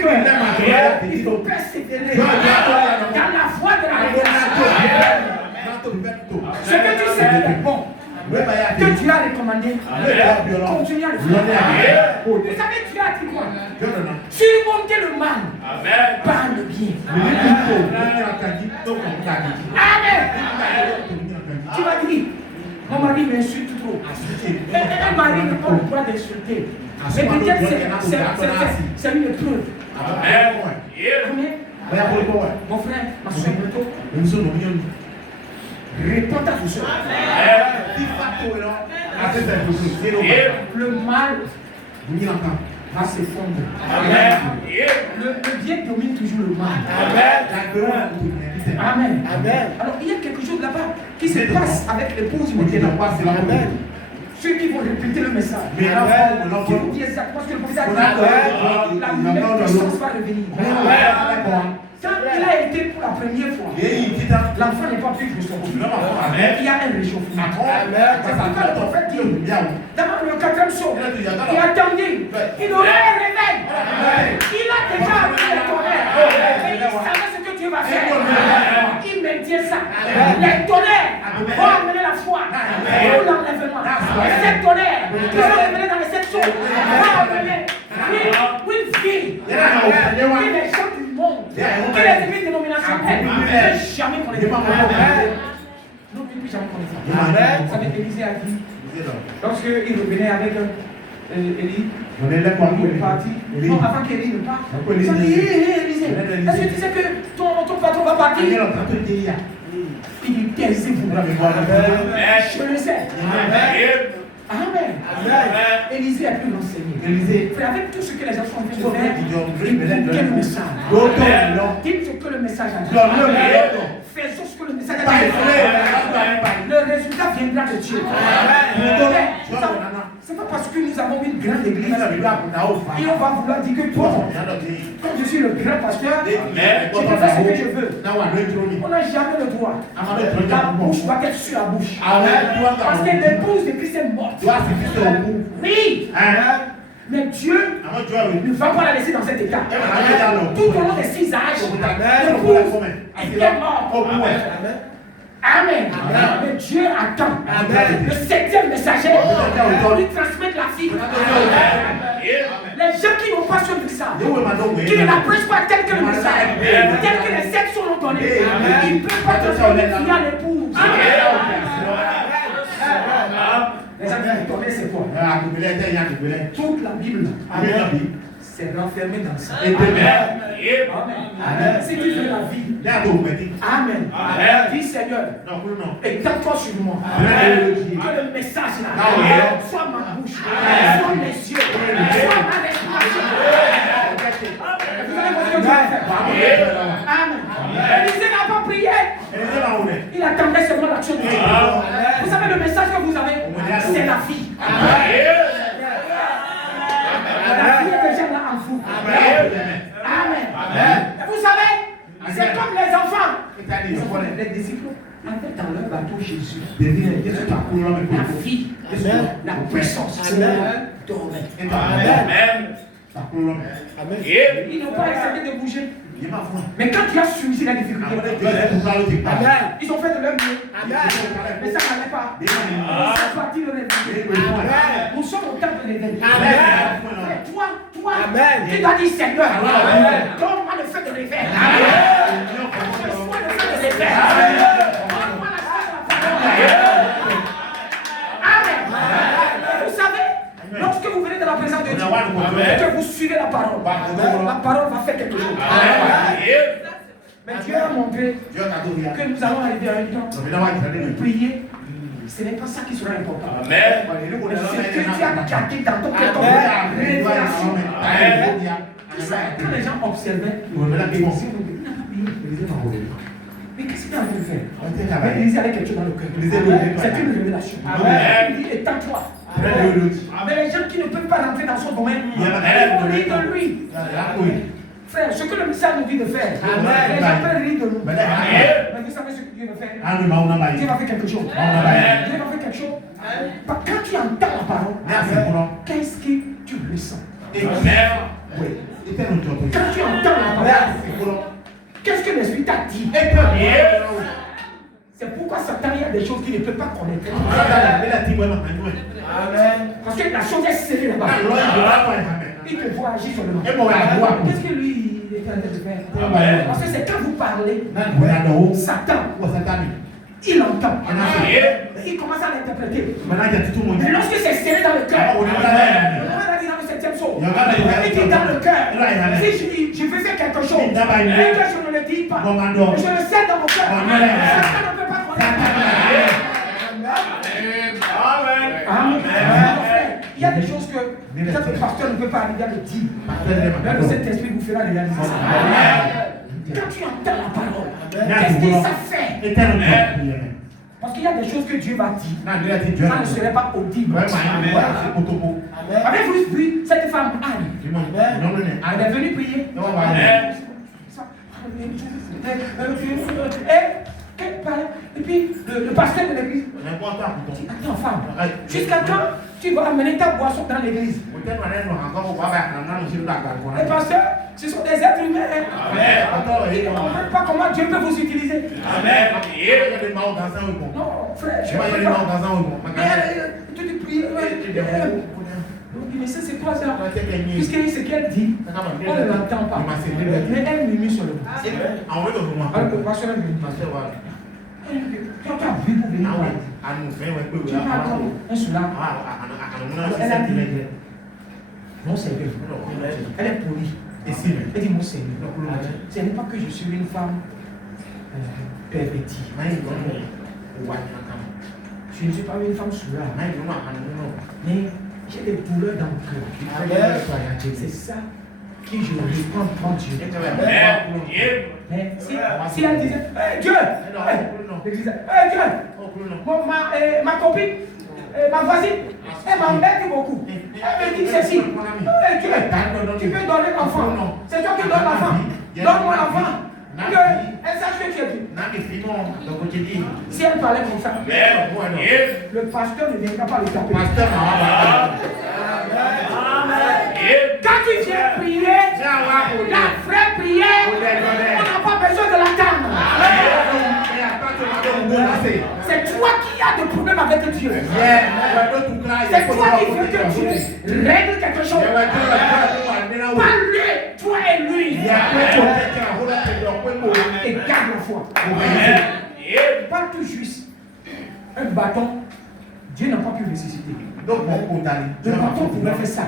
cœur. Il faut persévérer dans la voie de la révélation. Ce que tu sais qui est bon, que tu as recommandé, continue à le faire. Vous savez, tu as dit quoi? Surmonter le mal par le bien. Amen. Tu vas dire, mon mari m'insulte trop. Un mari n'a pas le droit d'insulter. Mais peut-être c'est une preuve. Mon frère, ma soeur, réponds à tout ça. Le mal va s'effondrer. Le bien domine toujours le mal. Amen. Alors il y a quelque chose là-bas qui se passe avec l'épouse maintenant. Ceux qui vont répéter le message, qui vont dire exactement ce que le prophète a dit, la même puissance va revenir. Quand il a été pour la première fois, l'enfant n'est pas plus pour sortir. Il y a un réchauffement. C'est pourquoi le prophète dit, dans le 4e psaume, il attendait, il aurait un réveil. Il a déjà appris les tonnerres. Et il savait ce que Dieu va faire. Il maintient ça. Les tonnerres vont amener la foi pour l'enlèvement. Et ces tonnerres qui sont révélés dans les 7 psaumes vont amener une vie. Et les gens du monde, que les églises dénominationnelles ne jamais qu'on les défend. Non, plus jamais qu'on les défend. Vous savez, Élisée a dit, lorsqu'il revenait avec Élie, il est parti. Non, avant qu'Élie ne parte, il a dit, Élisée, est-ce que tu sais que ton patron va partir? Il dit, taisez-vous. Je le sais. Amen. Élisée a pu l'enseigner. Frère, avec tout ce que les gens sont en train de faire, quel message? Dites ce que le message a dit. Faisons ce que le message a dit. Le résultat viendra de Dieu. C'est pas parce que nous avons une grande église et on va vouloir dire que bon, comme je suis le grand pasteur, je peux faire ce que je veux. On n'a jamais le droit. La bouche doit être sur la bouche. Parce que l'épouse de Christ est morte. Oui. Mais Dieu ne va pas la laisser dans cet état. Tout au long des 6 âges, l'épouse était morte. Amen. Mais Dieu attend le 7e messager pour lui transmettre la vie. Les gens qui n'ont pas suivi ça, qui ne l'apprêtent pas tel que le message, tel que les sections l'ont donné, ils ne peuvent pas transmettre la vie à l'épouse. Les gens qui ont donné, c'est quoi? Toute la Bible, c'est renfermé dans ça. Amen. Si tu veux la vie, Amen. Dis Seigneur, étends-toi sur moi. Que le message là soit ma bouche, soit mes yeux, soit ma respiration. Vous allez voir ce que Dieu va faire. Amen. Élisée n'a pas prié. Il attendait seulement l'action de Dieu. Vous savez le message que vous avez, c'est la vie. La vie est déjà là en vous. Amen. Et vous savez, c'est comme les enfants. Les disciples avaient dans leur bateau Jésus. La vie, la puissance. Dormait. Ils n'ont pas accepté de bouger. Mais quand tu as suivi la difficulté, ils ont fait de leur mieux. Mais ça n'allait pas. Ils sont partis le réveil. Nous sommes au temps de l'éveil. Et toi, tu dois dire Seigneur, donne-moi le fait de réveil. Donne-moi le fait de réveil. Donne-moi la chance de la parole. Amen. Vous savez, lorsque vous venez de la présence de Dieu, que vous suivez la parole va faire quelque chose. Mais Dieu a montré que nous allons arriver à un temps où prier, ce n'est pas ça qui sera important. C'est que tu as gardé dans ton cœur ton révélation. Quand les gens observaient, ils n'ont pas prié. Mais qu'est-ce qu'il a envie de faire? Mais Élisée avait quelque chose dans le cœur. C'est une révélation. Il dit, étends-toi. Mais les gens qui ne peuvent pas rentrer dans son domaine, ils vont rire de lui. Frère, ce que le message nous dit de faire, les gens peuvent rire de nous. Mais vous savez ce que Dieu va faire? Dieu va faire quelque chose. Dieu va faire quelque chose. Quand tu entends la parole, qu'est-ce que tu ressens? Quand tu entends la parole, qu'est-ce que l'Esprit t'a dit? C'est pourquoi Satan, il y a des choses qu'il ne peut pas connaître. Parce que la chose est scellée là-bas. Il te voit agir sur le nom. Qu'est-ce que lui il est en train de faire? Parce que c'est quand vous parlez, Satan, il entend. Il commence à l'interpréter. Mais lorsque c'est serré dans le cœur, on a dit dans le 7e psaume, il dit dans le cœur, si je faisais quelque chose, et que je ne le dis pas, je le sais dans mon cœur, Satan ne peut pas connaître. Amen. Il y a des choses que peut-être le pasteur ne peut pas arriver à le dire. Mais le Saint-Esprit vous fera réaliser ça. Quand tu entends la parole, qu'est-ce que ça fait? Parce qu'il y a des choses que Dieu va dire. Ça ne serait pas audible. Avez-vous vu cette femme Anne? Elle est venue prier. Et puis le pasteur de l'église dit, attends femme, jusqu'à quand tu vas amener ta boisson dans l'église? Les pasteurs, ce sont des êtres humains. Ils ne comprennent pas comment Dieu peut vous utiliser. Non, frère, je ne peux pas. Tu te pries. Mais c'est quoi ça? Puisque ce qu'elle dit, on ne l'entend pas. Mais elle murmure sur le dos. Alors que le pasteur murmure. Tu as vu pour venir voir. Tu as encore un soulard. Elle a dit, mon Seigneur, elle est polie. Elle dit, mon Seigneur, ce n'est pas que je suis une femme pervertie. Je ne suis pas une femme soulard. Mais j'ai des douleurs dans mon cœur. C'est ça que je réponds devant Dieu. Mais si elle disait, hey Dieu, elle disait, hey Dieu, ma copine, ma voisine, elle m'embête beaucoup. Elle me dit ceci, hey Dieu, tu peux donner l'enfant. C'est toi qui donnes l'enfant. Donne-moi l'enfant. Elle sache que tu es Dieu. Si elle parlait comme ça, le pasteur ne viendra pas le taper. Quand tu viens prier, la vraie prière, on n'a pas besoin de l'attendre. C'est toi qui as des problèmes avec Dieu. C'est toi qui veux que Dieu règle quelque chose. Pas lui, toi et lui. Et garde la foi. Pas tout juste. Un bâton, Dieu n'a pas pu ressusciter. Le bâton pouvait faire ça.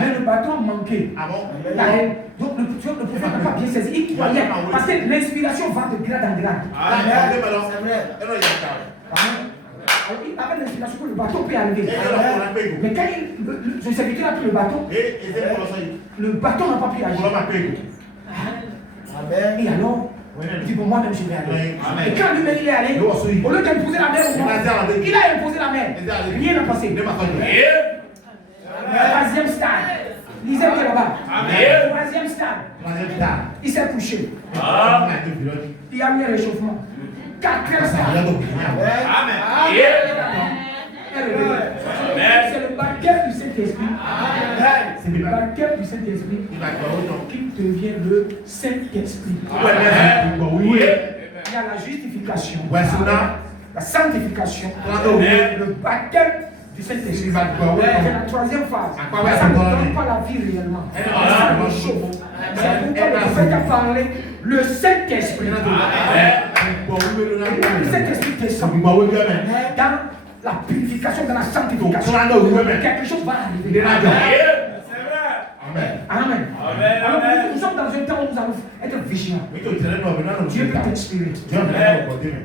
Mais le bâton manquait. Donc le prophète n'a pas bien saisi. Il croyait. Parce que l'inspiration va de grade en grade. Alors, il avait l'inspiration que le bâton peut arriver. Mais quand le serviteur a pris le bâton n'a pas pu agir. Et alors, il dit, bon, moi-même je vais aller. Et quand lui-même il est allé, au lieu d'imposer la main au monde, il a imposé la main. Rien n'a passé. Troisième stade. Lisez bien là-bas. Troisième stade. Il s'est couché. Il a mis un réchauffement. Quatrième stade. C'est le baptême du Saint-Esprit. C'est le baptême du Saint-Esprit qui devient le Saint-Esprit. Il y a la justification, la sanctification, le baptême du Saint-Esprit. C'est la troisième phase. Ça ne donne pas la vie réellement. Ça le chauffe. C'est pourquoi le prophète a parlé le Saint-Esprit. Le Saint-Esprit descend dans la purification, dans la sanctification. Quelque chose va arriver. Amen. Alors nous sommes dans un temps où nous allons être vigilants. Dieu peut t'inspirer.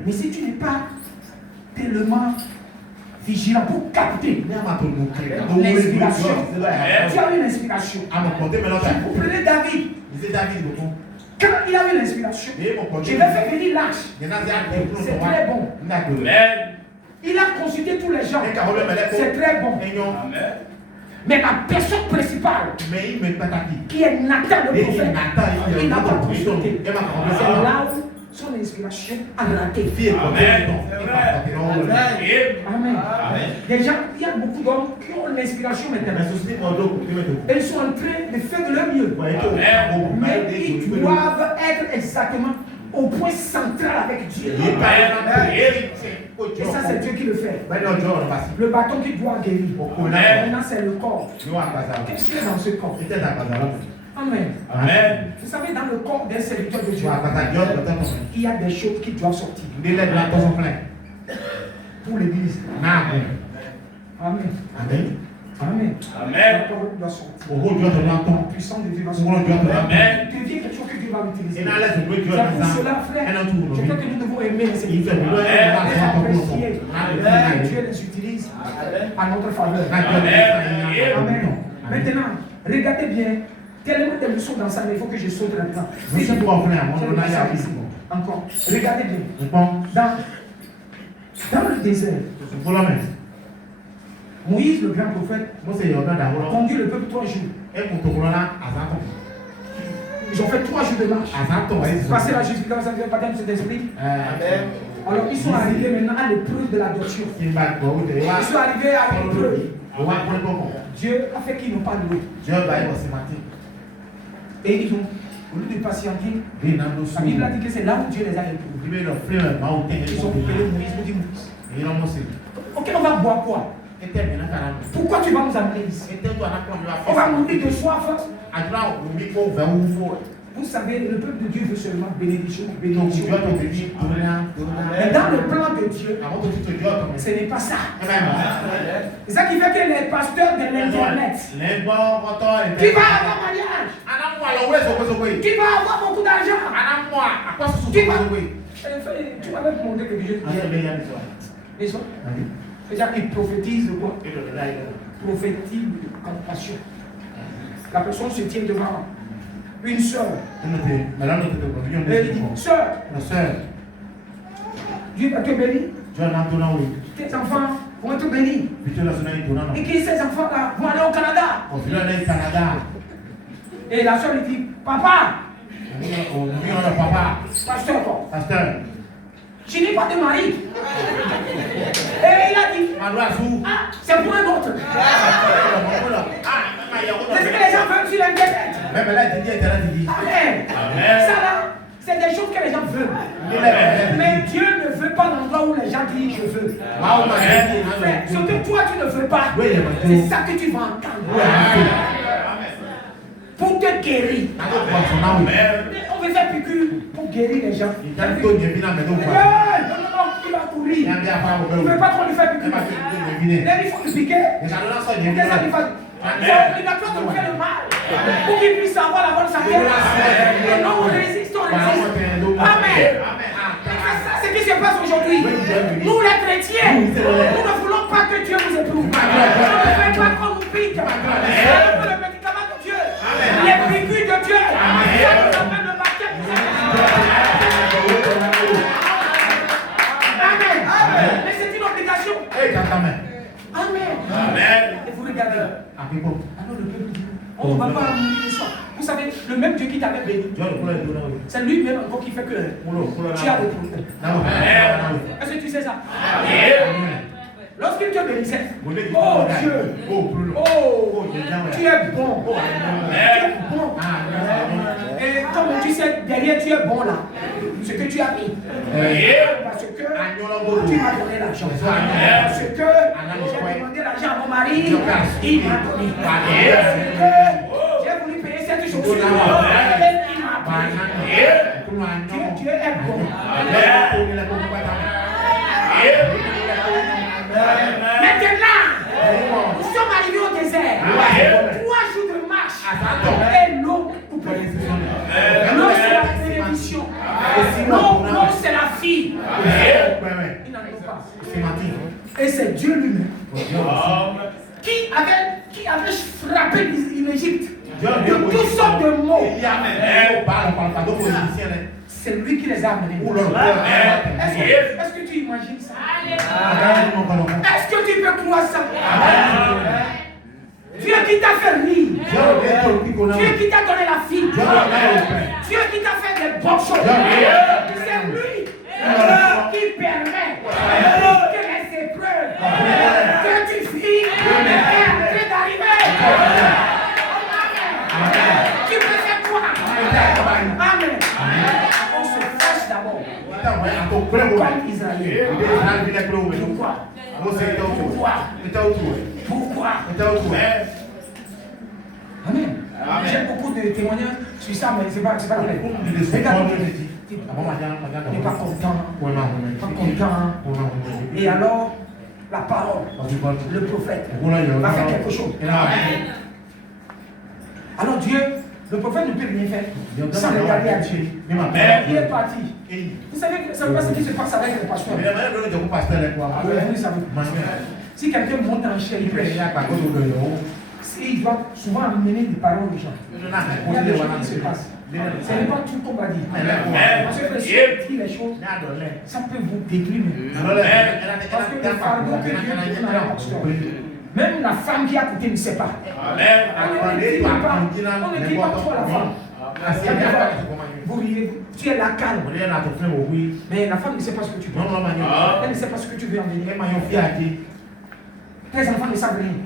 Mais si tu n'es pas tellement vigilant pour capter l'inspiration, tu as eu l'inspiration. Vous prenez David. Quand il a eu l'inspiration, je vais faire venir l'arche. C'est très bon. Il a consulté tous les gens. C'est très bon. Mais la personne principale, qui est Nathan le prophète, il n'a pas consulté. C'est là où son inspiration a raté. Amen. Déjà, il y a beaucoup d'hommes qui ont l'inspiration maintenant. Ils sont en train de faire de leur mieux. Mais ils doivent être exactement au point central avec Dieu. Et ça, c'est Dieu qui le fait. Le bâton qui doit guérir. Maintenant, c'est le corps. Qu'est-ce qu'il y a dans ce corps? Amen. Vous savez, dans le corps d'un serviteur de Dieu, il y a des choses qui doivent sortir. Pour l'église. Amen. Amen. La parole doit sortir. Puissant de Dieu va sortir. Amen. Devient quelque chose que Dieu va utiliser. C'est pour cela, frère, je crois que nous devons aimer les serviteurs. Apprécier. Dieu les utilise à notre faveur. Amen. Maintenant, regardez bien. Tellement de leçons dans ça, mais il faut que je saute là-dedans. Encore. Regardez bien. Dans le désert, Moïse, le grand prophète, conduit le peuple 3 jours. Ils ont fait 3 jours de marche. Passer la justification, ça ne veut pas dire cet esprit. Alors ils sont arrivés maintenant à l'épreuve de l'adoption. Ils sont arrivés à l'épreuve. Dieu a fait qu'ils n'ont pas loué. Et ils ont, au lieu de patienter, la Bible a dit que c'est là où Dieu les a éprouvés. Ils ont appelé Moïse, nous dit Moïse. Ok, on va boire quoi? Pourquoi tu vas nous amener ici? On va mourir de soif. Vous savez, le peuple de Dieu veut seulement bénédiction. Mais dans le plan de Dieu, ce n'est pas ça. C'est ça qui fait que les pasteurs de l'internet, qui va avoir mariage, qui va avoir beaucoup d'argent, tu m'avais montré quelque chose hier. C'est-à-dire qu'il prophétise de quoi? Prophétise de compassion. La personne se tient devant une soeur. Elle dit, soeur, Dieu va te bénir. Tes enfants vont être bénis. Et que ces enfants-là vont aller au Canada. Et la soeur lui dit, papa, pasteur, je n'ai pas de mari. Et il a dit, c'est pour un autre. C'est ce que les gens veulent sur l'internet. Amen. Ça là, c'est des choses que les gens veulent. Mais Dieu ne veut pas l'endroit où les gens disent je veux. Ce que toi tu ne veux pas, c'est ça que tu vas entendre. Pour te guérir. On veut faire piqûre pour guérir les gens. Il va courir. Il ne veut pas qu'on lui fasse piqûre. Il faut le piquer. C'est obligatoire de faire le mal pour qu'il puisse avoir la bonne santé. Et non, on résiste. Amen. C'est ce qui se passe aujourd'hui. Nous les chrétiens, nous ne voulons pas que Dieu nous éprouve. Nous ne voulons pas qu'on nous pique. On veut le médicament de Dieu, les piqûres de Dieu. Ça nous amène le baptême. Amen. Mais c'est une obligation. Amen. Et vous regardez. Alors le peuple dit, on ne va pas mourir de soif. Vous savez, le même Dieu qui t'avait béni, c'est lui-même encore qui fait que tu as des problèmes. Est-ce que tu sais ça? Lorsqu'il te bénissait, oh Dieu, tu es bon. Tu es bon. Et comme tu sais, derrière tu es bon là, ce que tu as mis. Parce que tu m'as donné l'argent. Parce que j'ai demandé l'argent à mon mari, il m'a donné. Parce que j'ai voulu payer cette chaussure, il m'a payé. Dieu est bon. Maintenant, nous sommes arrivés au désert. 3 jours de marche. Et l'eau coupée. L'eau c'est la bénédiction. L'eau c'est la vie. Il n'en est pas. Et c'est Dieu lui-même qui avait frappé l'Égypte de toutes sortes de mots. C'est lui qui les a amenés. Est-ce que tu imagines ça? Est-ce que tu peux croire ça? Dieu qui t'a fait rire. Dieu qui t'a donné la fille. Dieu qui t'a fait des bonnes choses. C'est Comme Israël. Pourquoi? Pourquoi? Amen. J'ai beaucoup de témoignages sur ça, mais c'est pas la peine. Regarde, n'est pas content. Et alors, la parole, le prophète, va faire quelque chose. Alors Dieu, le prophète ne peut rien faire sans regarder à Dieu. Il est parti. Vous savez, ça ne pas ce qui se passe avec le pasteur. Si quelqu'un monte en chair, il doit souvent amener des paroles aux gens. Il y a des choses qui se passent. Ce n'est pas tout qu'on va dire. Parce que si on dit les choses, ça peut vous détruire. Parce que le fardeau que Dieu donne à la pasteur, même la femme qui est à côté ne sait pas. On ne dit pas trop à la femme. Vous riez, tu es la calme. Mais la femme ne sait pas ce que tu veux. Elle ne sait pas ce que tu veux en venir. Tes enfants ne savent rien.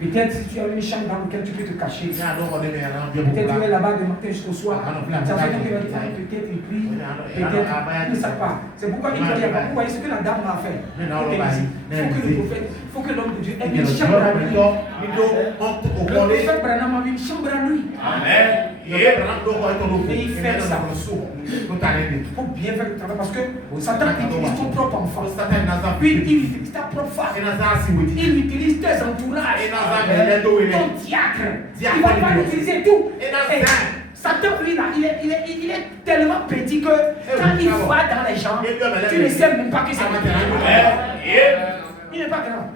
Peut-être si tu as une chambre dans laquelle tu peux te cacher. Peut-être tu es là-bas de matin jusqu'au soir. Ça fait que peut-être il prie, peut-être il ne sait pas. C'est pourquoi il ne dit pas. Vous voyez ce que la dame m'a fait. Il faut que le prophète, il faut que l'homme de Dieu ait une chambre à lui. Le prophète Branham a une chambre à lui. Et il fait ça. Il faut bien faire le travail parce que Satan utilise ton propre enfant. Puis il utilise ta propre femme. Il utilise tes entourages. Ton diacre. Il ne va pas utiliser tout. Satan, lui, là, il est tellement petit que quand il va dans les gens, tu ne sais même pas que c'est lui. Il n'est pas grand.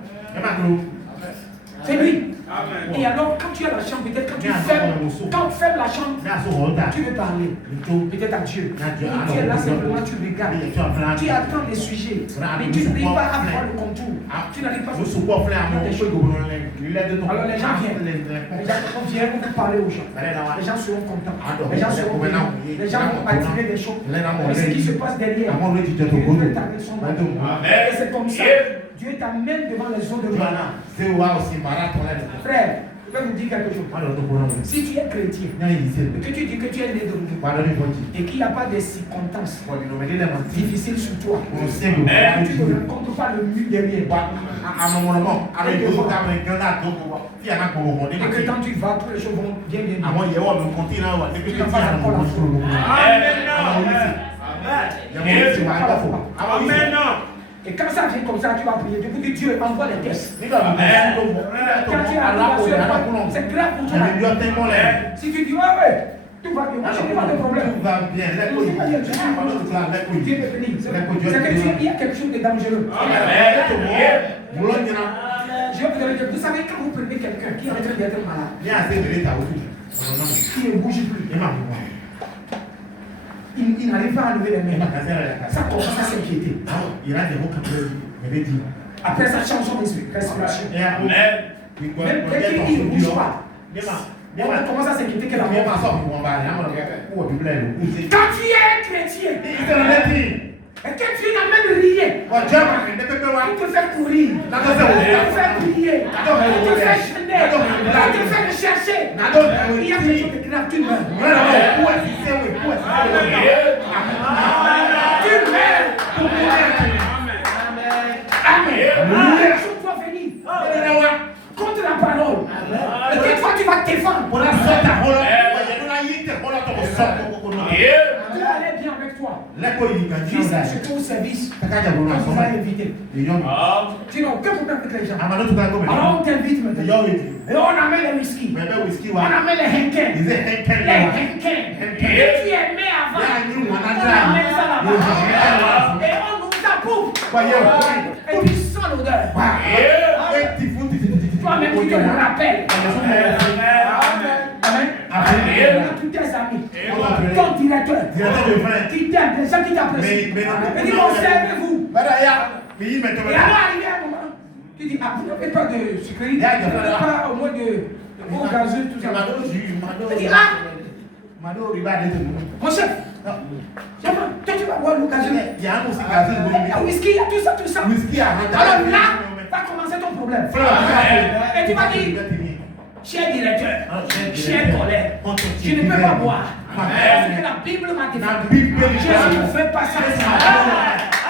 C'est lui. Et alors, quand tu as la chambre, peut-être quand tu fermes la chambre, tu veux parler. Peut-être à Dieu. Et tu es là simplement, tu regardes. Tu attends les sujets. Mais tu n'arrives pas à voir le contour. Tu n'arrives pas à voir des choses. Alors les gens viennent pour parler aux gens. Les gens seront contents. Les gens seront contents. Les gens vont attirer des choses. Mais ce qui se passe derrière, Dieu veut t'amener son nom. Et c'est comme ça. Dieu t'amène devant les eaux de Mana. Frère, je vais vous dire quelque chose. Si tu es chrétien, et que tu dis que tu es né de nouveau, et qu'il n'y a pas de circonstances difficiles sur toi, et que tu ne rencontres pas le mur derrière, et que quand tu vas, toutes les choses vont bien. Tu n'as pas encore la foi. Amen. Et quand ça vient comme ça, tu vas prier. Du coup, Dieu envoie les tests. Quand tu es à la c'est grave pour toi. Si tu dis, ouais, tout va bien, je n'ai pas de problème. Tout va bien. Dieu est béni. C'est qu'il y a quelque chose de dangereux. Je vais vous donner, vous savez, quand vous prenez quelqu'un qui est en train d'être malade, qui ne bouge plus, il n'arrive pas à lever les mains. Ça commence à s'inquiéter. Après, ça change son respiration. Même dès qu'il ne bouge pas, on commence à s'inquiéter que la mort. Quand tu es chrétien, et que tu n'amènes rien, il te fait courir, il te fait prier, il te fait gêner, il te fait rechercher. Il y a quelque chose de grave, tu meurs. Tu meurs. Amen. Les choses doivent venir contre la parole. Et que toi tu vas te défendre. Tu vas aller bien avec toi. Fils, surtout au service, on vous a invité. Tu n'as aucun problème avec les gens. Alors on t'invite maintenant. Et on amène les whisky. On amène les henken. Et tu aimais avant. On amène ça là-bas. Et on nous approuve. Et tu sens l'odeur. Toi-même tu te rappelles. Amen. Tous tes amis, ton directeur, qui t'aime, les gens qui t'apprécient. Et dis, observez-vous. Et alors, arrivé à un moment, tu dis, ah, vous n'avez pas de sécurité, vous n'avez pas au moins de vos gazeux, tout ça. Tu dis, ah, mon chef, toi tu vas boire le gazeux. Il y a whisky, il y a tout ça. Alors là, va commencer ton problème. Et tu vas dire, cher directeur, cher collègue, je ne peux pas boire. Parce que la Bible m'a défendu. Jésus ne fait pas ça.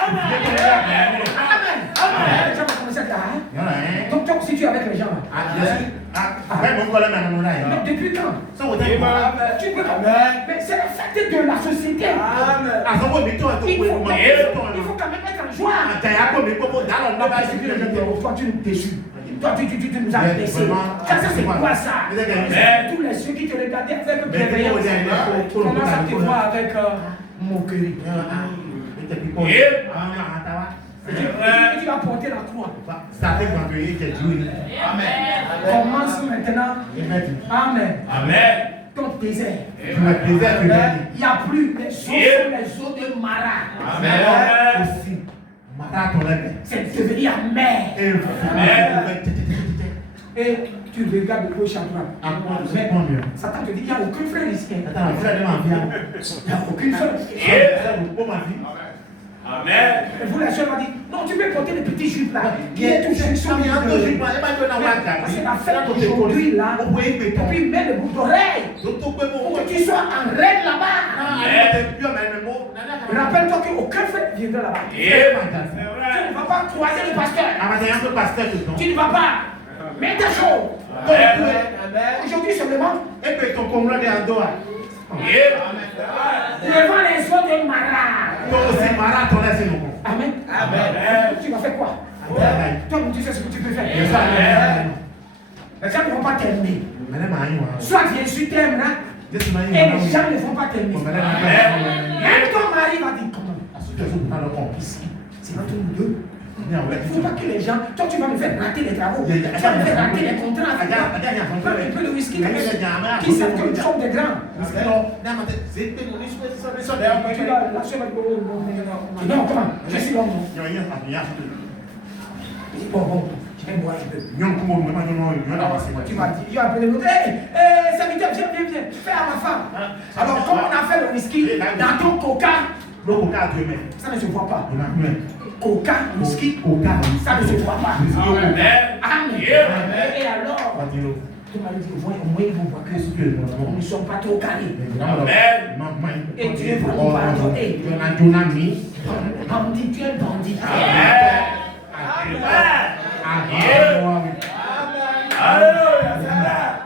Amen. Les gens vont commencer à dire, donc toi aussi tu es avec les gens. Mais depuis quand? Tu peux pas. Mais c'est le fait de la société. Il faut quand même être en joie. Toi tu nous déçus. Toi tu nous as blessés. Ça c'est quoi ça? Tous les ceux qui te regardaient avec bienveillance commencent à te voir avec moquerie. Et tu vas porter la croix. Commence maintenant. Amen. Ton désert. Il n'y a plus les eaux de Mara. C'est devenu amer. Et tu regardes le gauche à droite. Satan te dit, il n'y a aucun frère ici. Il n'y a aucune soeur. Amen. Et vous, la soeur m'a dit, non, tu peux porter les petits jupes là. Qui est tout juste sur les parce que la fête aujourd'hui là, et puis mets le bout d'oreille pour que tu sois en règle là-bas. Rappelle-toi qu'aucun frère viendra là-bas. Tu ne vas pas croiser le pasteur. Tu ne vas pas. Mets ta chose. Aujourd'hui seulement. Devant les eaux de Mara. Amen. Tu vas faire quoi? Toi, tu sais ce que tu peux faire. Les gens ne vont pas t'aimer. Soit Jésus t'aime, et les gens ne vont pas t'aimer. Même ton mari va dire comment? C'est entre nous deux. Il ne faut pas que les gens, toi tu vas me faire rater les travaux, tu vas me faire rater les contrats, un peu de whisky, qui savent que nous sommes des grands. Non, comment? Je suis l'homme. Bon, je vais boire un peu. Tu m'as dit, il a appelé l'autre, serviteur, viens, fais à ma femme. Alors, comme on a fait le whisky, dans ton coca, ça ne se voit pas. Coca, whisky, ça ne se voit pas. Amen. Et alors, tu m'as dit, au moins ils vont voir que nous ne sommes pas trop carrés. Et Dieu va nous pardonner. Bandit, tu es bandit.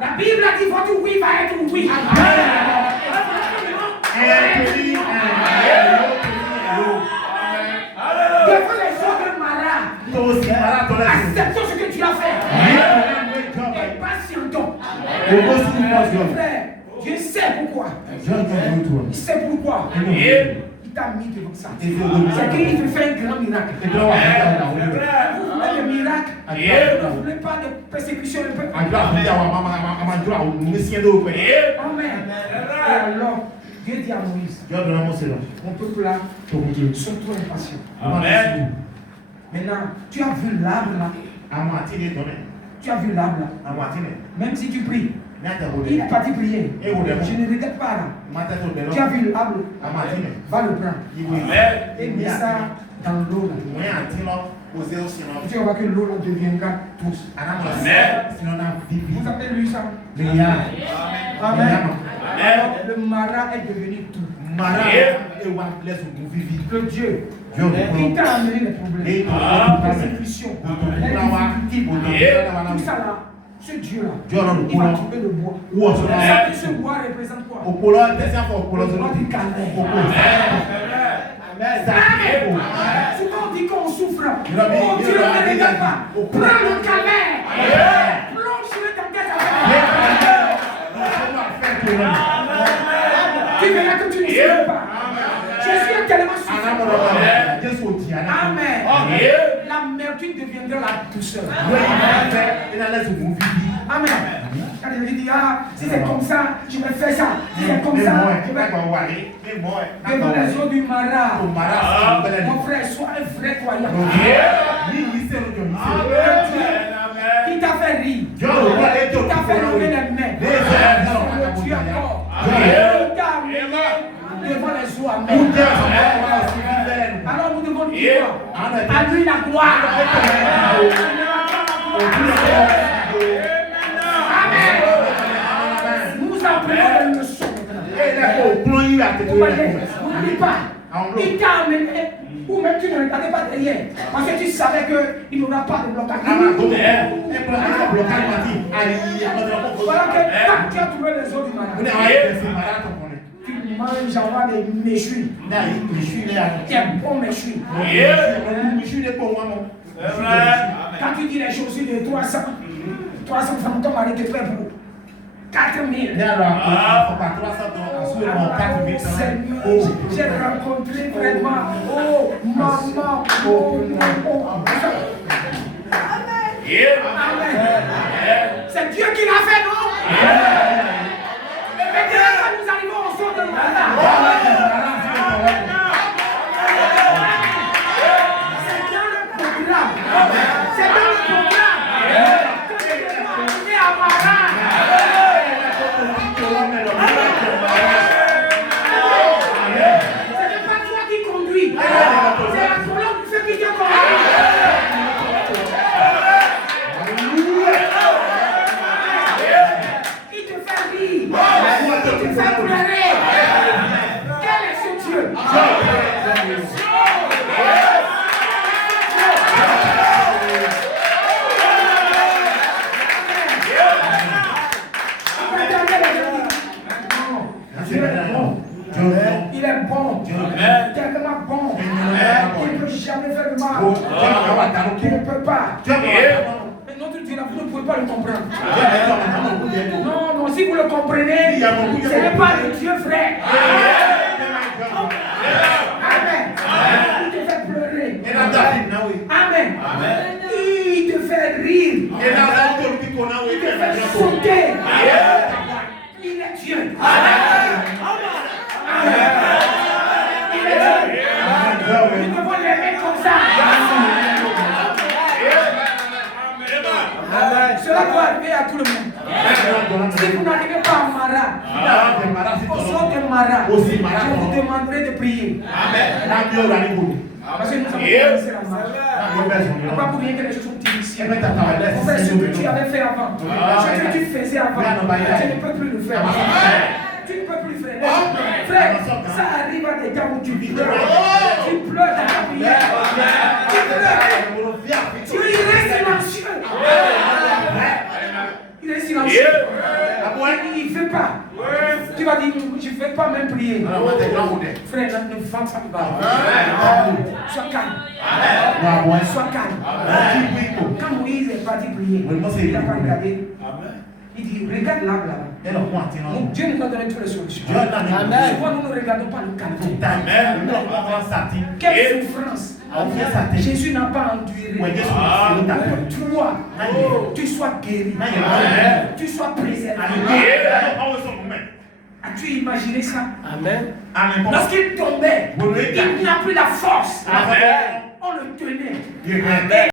La Bible a dit, votre oui va être oui. Devant les eaux de Mara, acceptons ce que tu as fait. Et patientons. Frère, Dieu sait pourquoi. Il sait pourquoi. Il t'a mis devant ça. C'est qu'il veut faire un grand miracle. Vous voulez le miracle. Vous ne voulez pas de persécution. Amen. Et alors, Dieu dit à Moïse, mon peuple là, sont trop impatients. Maintenant, tu as vu l'arbre là. Tu as vu l'arbre là. Même si tu pries, il est parti prier. Je ne regrette pas là. Tu as vu l'arbre, va le prendre. Et mets ça dans l'eau là. Tu vas voir que l'eau là deviendra douce. Vous avez lu ça? Amen. Le Mara est devenu tout. Que Dieu qui t'a amené les problèmes, les persécutions, les difficultés, tout ça là, ce Dieu là, il va couper le bois. Ce bois représente quoi? Le bois du calvaire. Souvent on dit qu'on souffre. Oh Dieu ne regarde pas. Prends le calvaire. Plonge-le dans tes affaires. Tu verras que tu ne souffres pas. Jésus est tellement souffrant. Amen. L'amertume deviendra la douceur. Amen. Quand il dit, si c'est comme ça, je vais faire ça. Si c'est comme ça, je vais. Devant les eaux du Mara. Mon frère, sois un vrai croyant. Qui t'a fait rire? Qui t'a fait lever les mains? C'est le Dieu encore. Qui t'a amené devant les eaux amères. Alors nous devons dire quoi? À lui la gloire. Amen. Nous apprenons une leçon maintenant. Vous n'allez pas. Il t'a amené, ou même tu ne regardais pas derrière, parce que tu savais qu'il n'y aura pas de blocage. Voilà que quand tu as trouvé les eaux du malade, tu manges avant des méchouis. Tu es bon méchoui. Quand tu dis les chaussures de 300 francs, ton mari te fait pour 4000. J'ai rencontré vraiment, oh maman, oh maman. C'est Dieu qui l'a fait, non? Et maintenant, quand nous arrivons au son de Rwanda, c'est dans le programme. C'est dans le programme que je vais amener à Mara. Ce n'est pas toi qui conduis. C'est la colonne de ceux qui te conduisent. Il te fait rire. Il te fait pleurer. Quel est ce Dieu? Il est bon, tellement bon, il ne peut jamais faire de mal. Tu ne peux pas. Mais notre Dieu, vous ne pouvez pas le comprendre. Non, non, si vous le comprenez, ce n'est pas le Dieu vrai. Amen. Il te fait pleurer. Amen. Il te fait rire. Il te fait sauter. Il est Dieu. Nous devons l'aimer comme ça. Cela doit arriver à tout le monde. Si vous n'arrivez pas à Mara, au sort de Mara, je vous demanderai de prier. Parce que nous avons commencé la marche. Pas pour rien que les choses sont difficiles. En fait, ce que tu avais fait avant, ce que tu faisais avant, tu ne peux plus le faire. Tu ne peux plus faire. Frère, ça arrive à des temps où tu pleures. Tu pleures dans ta prière. Tu pleures. Tu restes silencieux. Il est silencieux. Il ne fait pas. Tu vas dire, je ne fais pas même prier. Frère, ne femme ça pas. Sois calme. Sois calme. Quand Moïse est parti prier, il n'a pas regardé. Il dit, regarde l'arbre là-bas. Dieu nous a donné toutes les solutions. Souvent, nous ne regardons pas le calvaire. Quelle souffrance Jésus n'a pas enduré. Pour toi, tu sois guéri. Tu sois préservé. As-tu imaginé ça? Amen. Lorsqu'il tombait, il n'a plus la force. On le tenait.